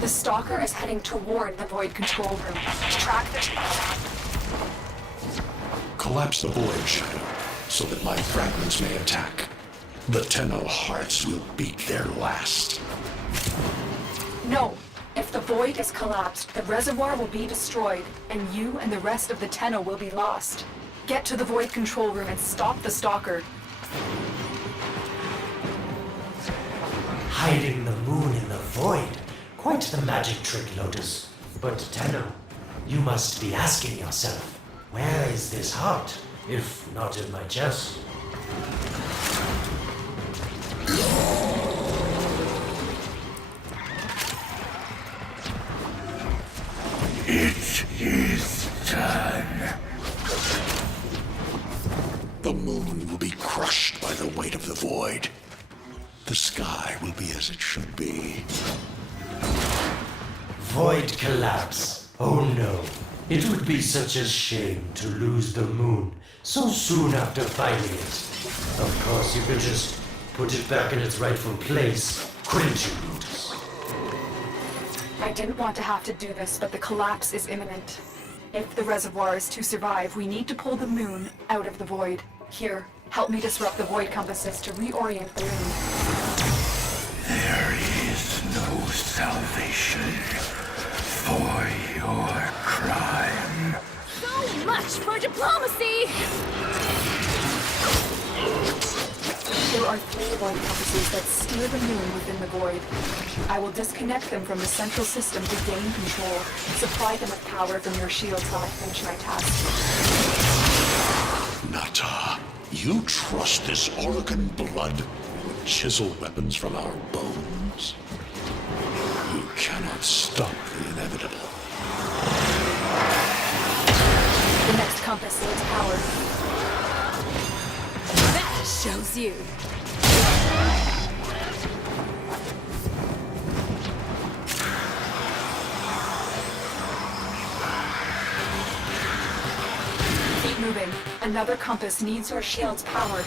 The Stalker is heading toward the Void control room. Track the... Collapse the Void, Shadow, so that my fragments may attack. The Tenno hearts will beat their last. No. If the Void is collapsed, the reservoir will be destroyed, and you and the rest of the Tenno will be lost. Get to the Void control room and stop the Stalker. Hiding the moon in the Void. Quite the magic trick, Lotus. But Tenno, you must be asking yourself, where is this heart, if not in my chest? It is done. The moon will be crushed by the weight of the Void. The sky will be as it should be. Void collapse. Oh no. It would be such a shame to lose the moon so soon after finding it. Of course, you could just put it back in its rightful place, couldn't you, Lotus? I didn't want to have to do this, but the collapse is imminent. If the reservoir is to survive, we need to pull the moon out of the Void. Here, help me disrupt the Void compasses to reorient the moon. There is no salvation for your crime. So much for diplomacy! There are 3 Void compasses that steer the moon within the Void. I will disconnect them from the central system to gain control. Supply them with power from your shields while I finish my task. Nata, you trust this Oregon blood with chisel weapons from our bones? You cannot stop the inevitable. The next compass needs power. That shows you. moving. Another compass needs your shield's power.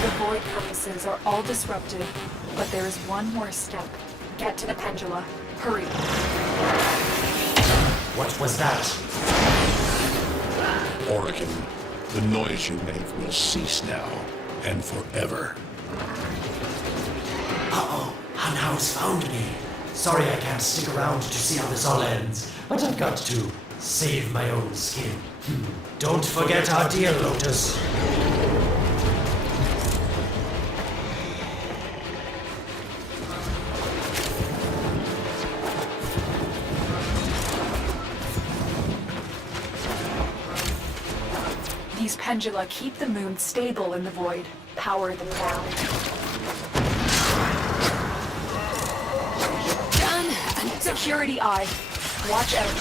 The void compasses are all disrupted, but there is one more step. Get to the pendula. Hurry. What was that? Orokin, the noise you make will cease now, and forever. Uh-oh, Hanau's found me. Sorry I can't stick around to see how this all ends, but I've got to save my own skin. Don't forget our deal, Lotus. These pendula keep the moon stable in the void. Power them down. Done. Security eye. Watch out.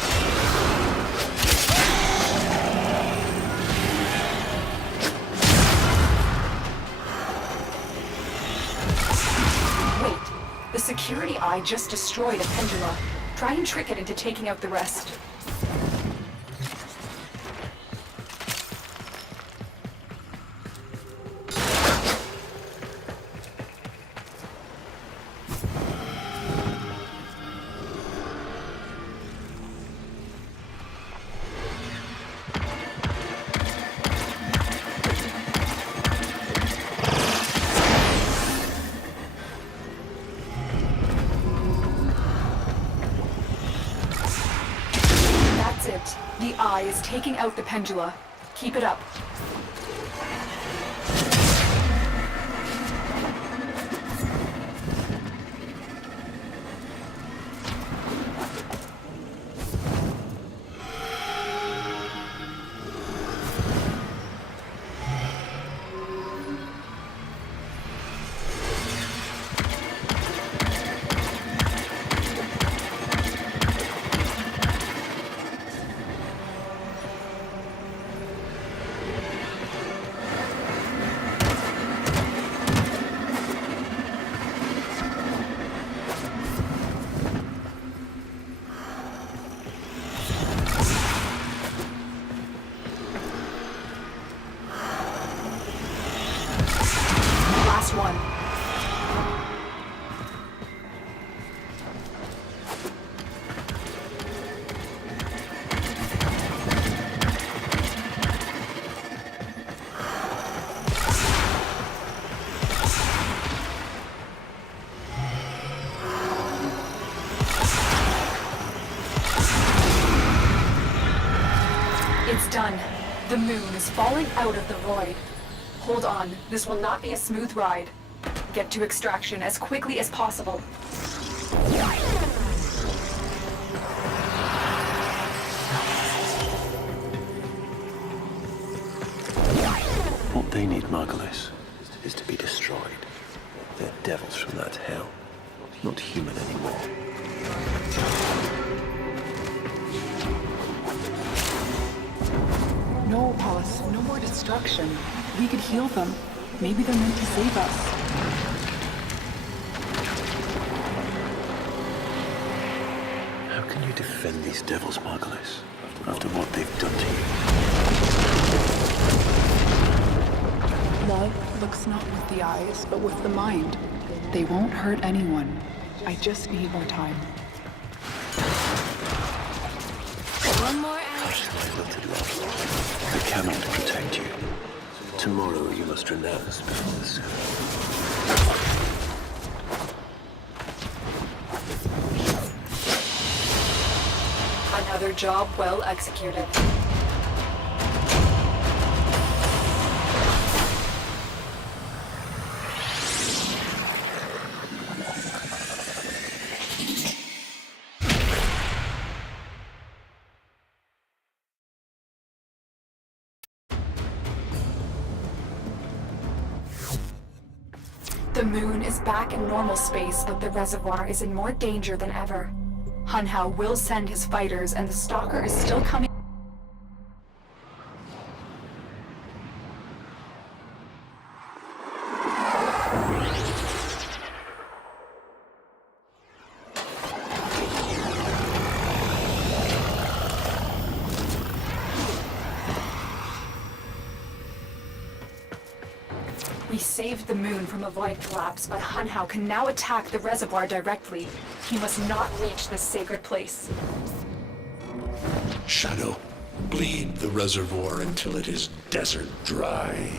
Wait. The security eye just destroyed a pendula. Try and trick it into taking out the rest. The eye is taking out the pendula. Keep it up. Last one. It's done. The moon is falling out of the void. Hold on, this will not be a smooth ride. Get to extraction as quickly as possible. What they need, Margulis, is to be destroyed. They're devils from that hell, not human anymore. No, Alice, no more destruction. We could heal them. Maybe they're meant to save us. How can you defend these devils, Margulis, after what they've done to you? Love looks not with the eyes, but with the mind. They won't hurt anyone. I just need more time. One more hour. My limited love, I cannot protect you. Tomorrow you must renounce before the sun. Another job well executed. The moon is back in normal space, but the reservoir is in more danger than ever. Hunhao will send his fighters, and the Stalker is still coming. We saved the moon from a void collapse, but Hunhao can now attack the reservoir directly. He must not reach this sacred place. Shadow, bleed the reservoir until it is desert dry.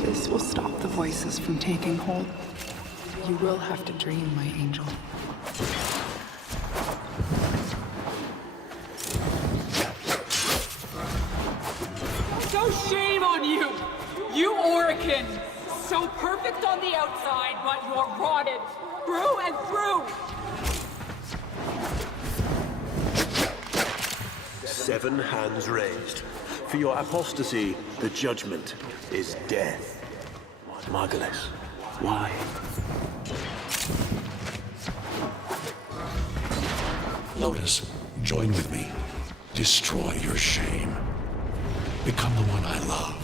This will stop the voices from taking hold. You will have to dream, my angel. So shame on you! You Orican! So perfect on the outside, but you're rotted through and through! 7 hands raised. For your apostasy, the judgment is death. Margulis, why? Lotus, join with me. Destroy your shame. Become the one I love.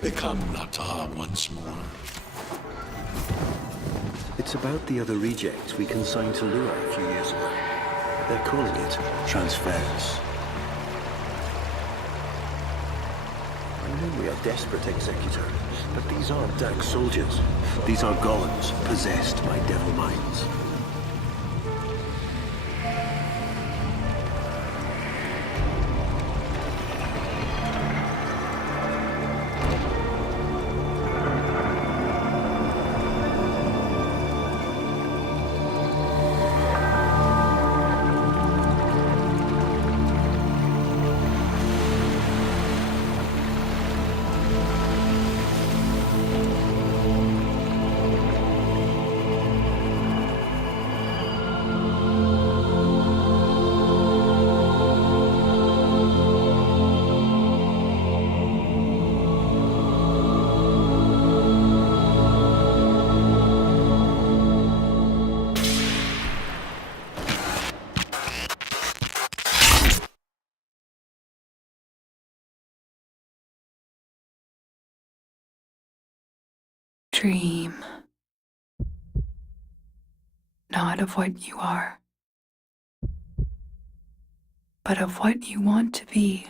Become Nata once more. It's about the other rejects we consigned to Lua a few years ago. They're calling it transference. I know we are desperate, Executor, but these aren't Dark soldiers. These are golems possessed by devil minds. Dream. Not of what you are, but of what you want to be.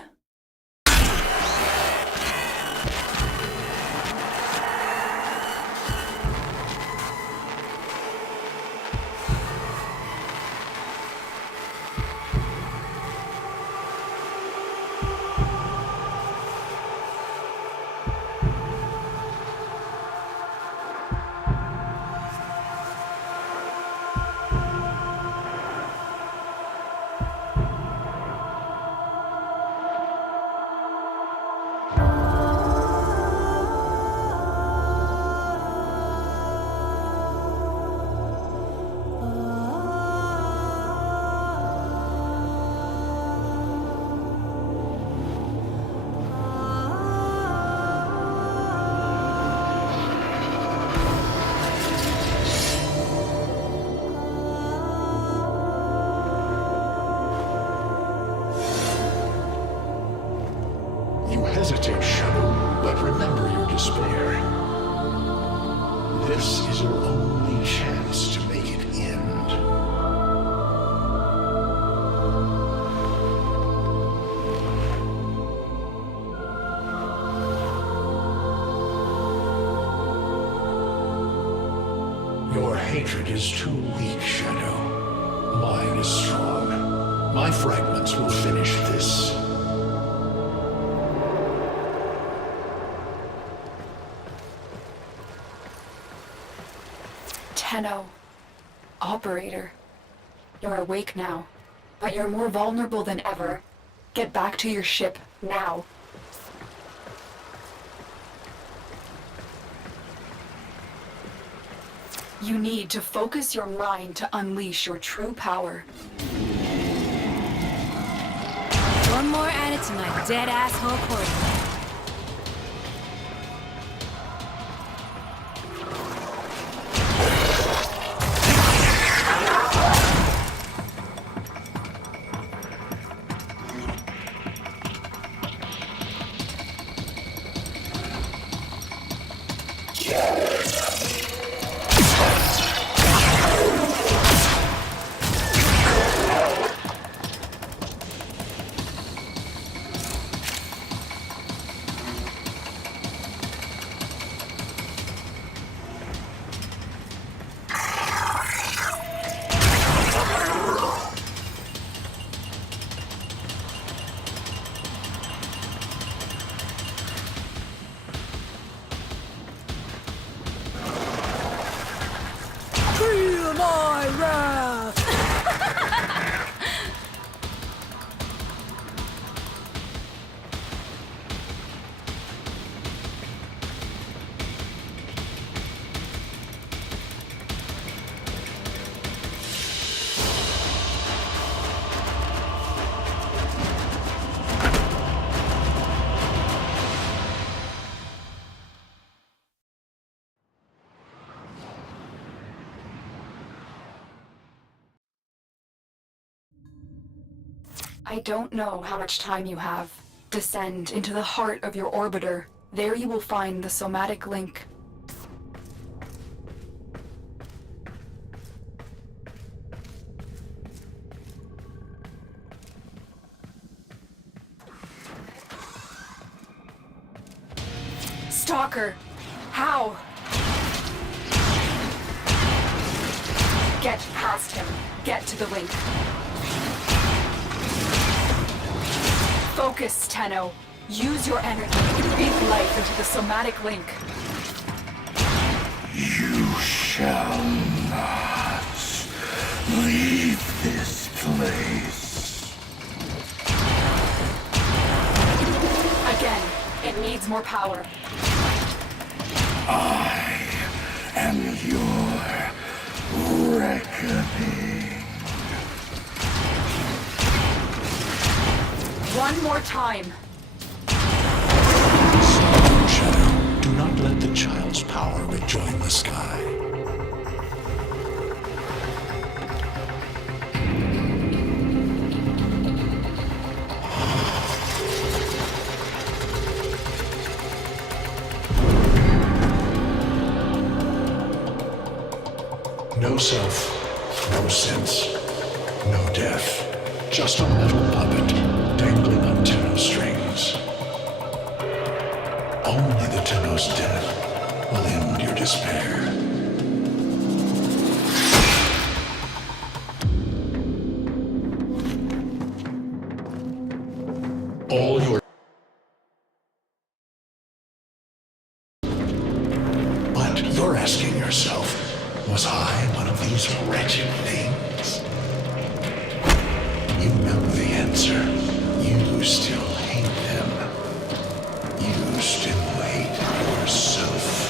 You hesitate, Shadow, but remember your despair. This is your only chance to make it end. Your hatred is too weak, Shadow. Mine is strong. My fragments will finish this. Tenno. Operator. You're awake now, but you're more vulnerable than ever. Get back to your ship, now. You need to focus your mind to unleash your true power. One more added to my dead asshole coordinate. I don't know how much time you have. Descend into the heart of your orbiter. There you will find the somatic link. Stalker! How? Get past him. Get to the link. Focus, Tenno. Use your energy. Breathe life into the somatic link. You shall not leave this place. Again, it needs more power. I am your reckoning. One more time. Shadow, do not let the child's power rejoin the sky. No self, no sense, no death. Just a metal puppet dangling on Tenno strings. Only the Tenno's death will end your despair. All your... But you're asking yourself, was I one of these wretched things? You know the answer. You still hate them. You still hate yourself.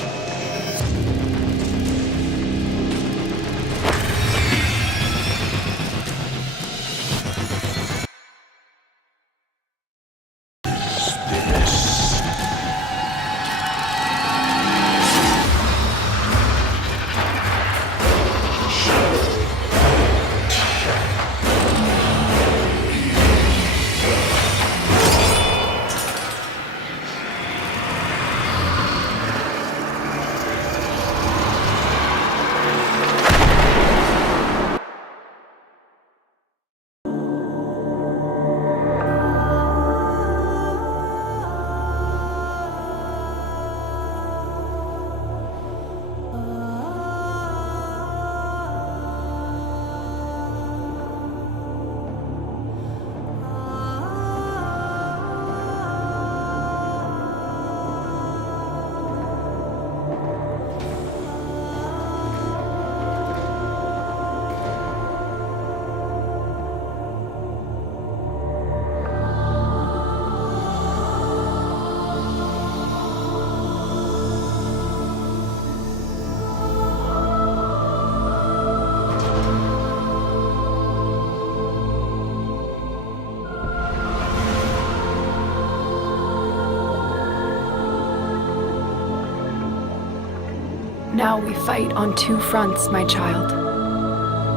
Now we fight on two fronts, my child.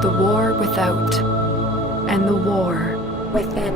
The war without, and the war Within.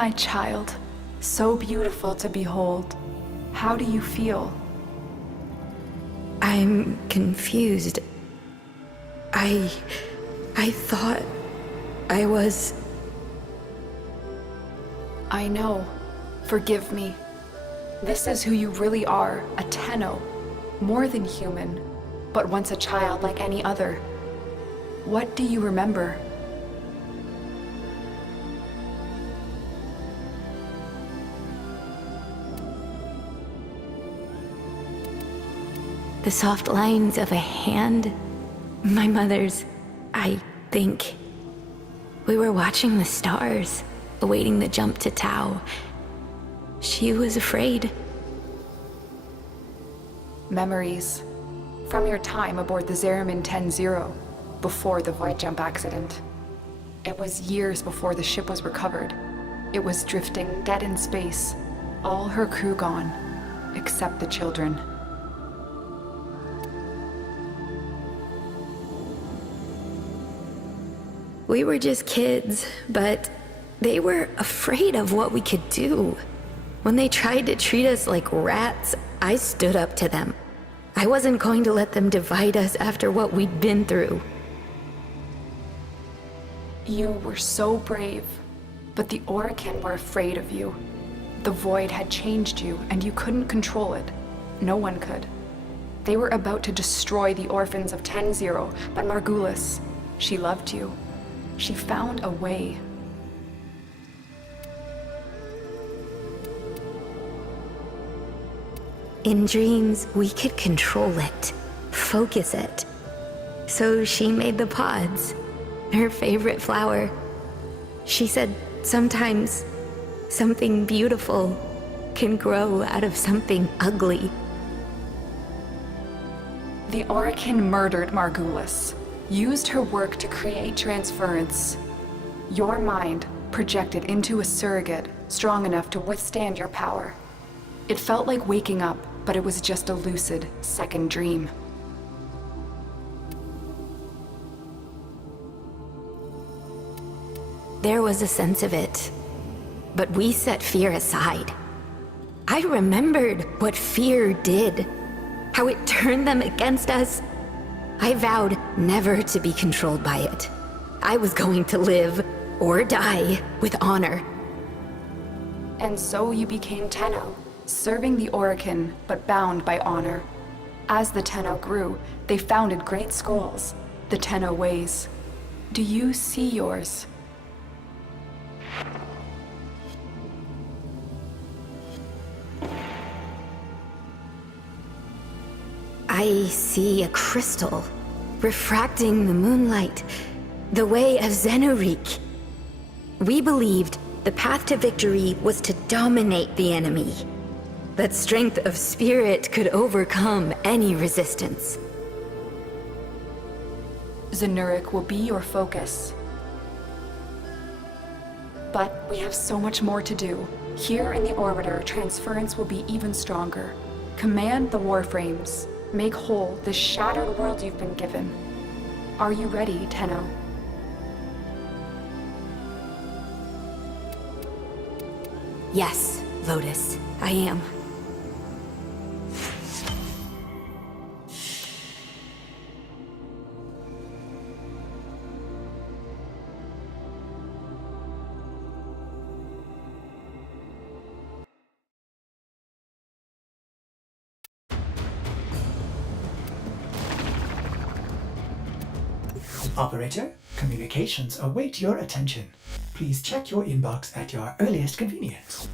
My child, so beautiful to behold. How do you feel? I'm confused. I thought I was... I know. Forgive me. This is who you really are, a Tenno. More than human, but once a child like any other. What do you remember? The soft lines of a hand. My mother's, I think. We were watching the stars, awaiting the jump to Tau. She was afraid. Memories. From your time aboard the Zeramin 10-0, before the void jump accident. It was years before the ship was recovered. It was drifting dead in space. All her crew gone, except the children. We were just kids, but they were afraid of what we could do. When they tried to treat us like rats, I stood up to them. I wasn't going to let them divide us after what we'd been through. You were so brave, but the Orokin were afraid of you. The void had changed you, and you couldn't control it. No one could. They were about to destroy the orphans of 10-0, but Margulis, she loved you. She found a way. In dreams, we could control it, focus it. So she made the pods, her favorite flower. She said sometimes something beautiful can grow out of something ugly. The Orokin murdered Margulis, used her work to create transference. Your mind projected into a surrogate strong enough to withstand your power. It felt like waking up, but it was just a lucid second dream. There was a sense of it, but we set fear aside. I remembered what fear did, how it turned them against us. I vowed never to be controlled by it. I was going to live or die with honor. And so you became Tenno, serving the Orokin, but bound by honor. As the Tenno grew, they founded great schools, the Tenno ways. Do you see yours? I see a crystal, refracting the moonlight, the way of Xenoreek. We believed the path to victory was to dominate the enemy. That strength of spirit could overcome any resistance. Xenoreek will be your focus. But we have so much more to do. Here in the Orbiter, transference will be even stronger. Command the Warframes. Make whole this shattered world you've been given. Are you ready, Tenno? Yes, Lotus, I am. Operator, communications await your attention. Please check your inbox at your earliest convenience.